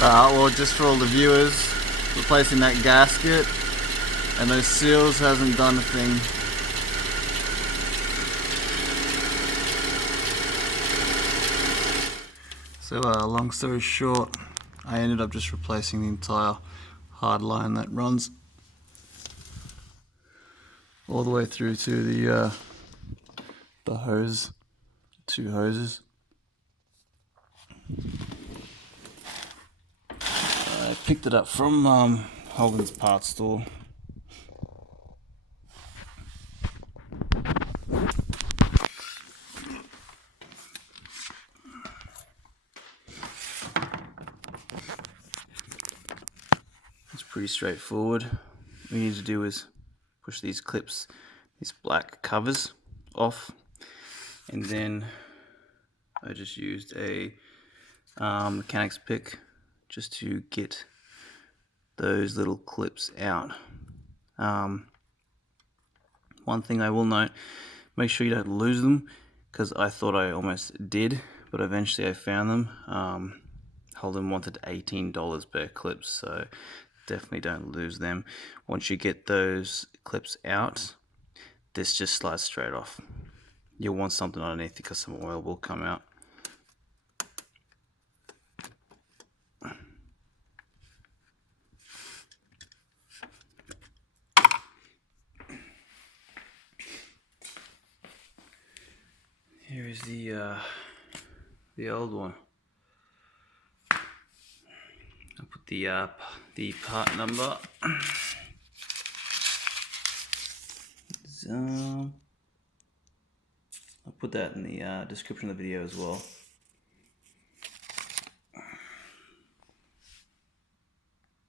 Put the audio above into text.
Well, just for all the viewers, replacing that gasket and those seals hasn't done a thing. So long story short, I ended up just replacing the entire hard line that runs all the way through to the hose, 2 hoses. I picked it up from Holden's Parts store. It's pretty straightforward. What you need to do is push these clips, these black covers off, and then I just used a mechanics pick just to get those little clips out. One thing I will note, make sure you don't lose them, because I thought I almost did, but eventually I found them. Holden wanted $18 per clip, so definitely don't lose them. Once you get those clips out, this just slides straight off. You'll want something underneath because some oil will come out. Here is the old one. I'll put the part number. I'll put that in the description of the video as well.